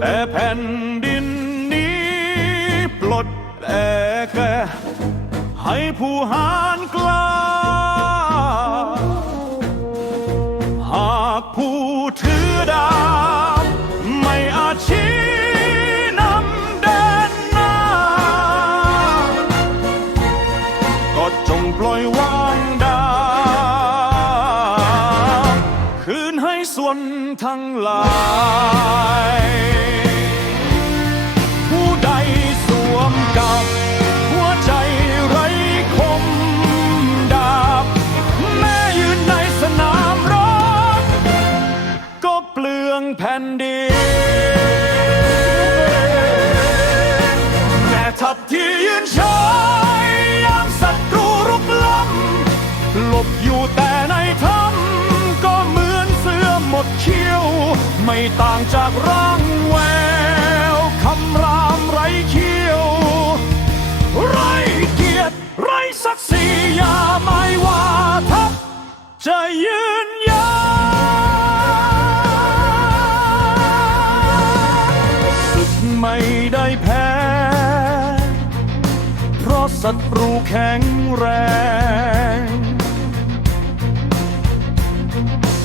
แต่แผ่นดินนี้ปลดแอกให้ผู้หารกล้า หากผู้ถือดาบไม่อาชีนำแดนหน้า ก็จงปล่อยวางดาบคืนให้ส่วนทั้งหลาย ไม่ต่างจากร่างแววคำรามไร้เขี้ยว ไร้เกียรติไร้ศักดิ์ศรีอย่าไม่ว่าทัพจะยืนยันศึกไม่ได้แพ้ เพราะศัตรูแข็งแรง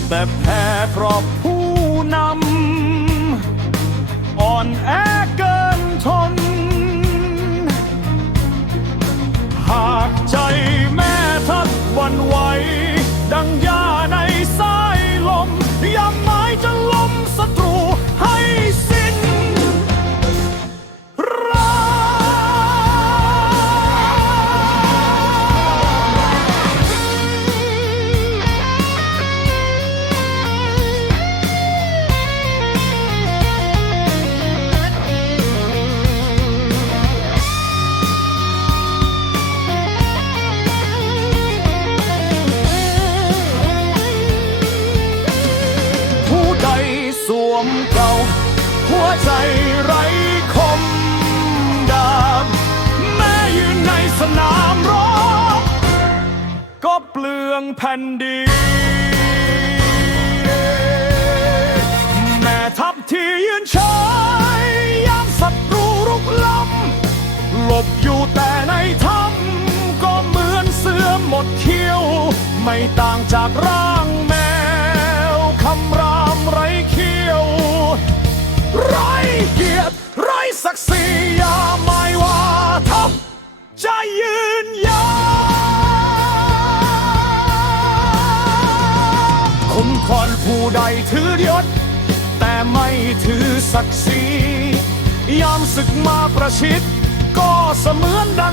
แต่แพ้เพราะ มเก่า หัวใจไร้คมดาบแม้ยืนในสนามรบก็เปลืองแผ่นดินแม่ทัพที่ยืนเฉยยามศัตรูรุกล้ำหลบอยู่แต่ในถ้ำก็เหมือนเสือหมดเขี้ยว ไม่ต่างจากรา ศักดิ์ศรียาไม่ว่าทัพจะยืนยาวคุ้มครผู้ใดถือยศแต่ไม่ถือศักดิ์ศรียามศึกมาประชิด ก็เสมือนดัง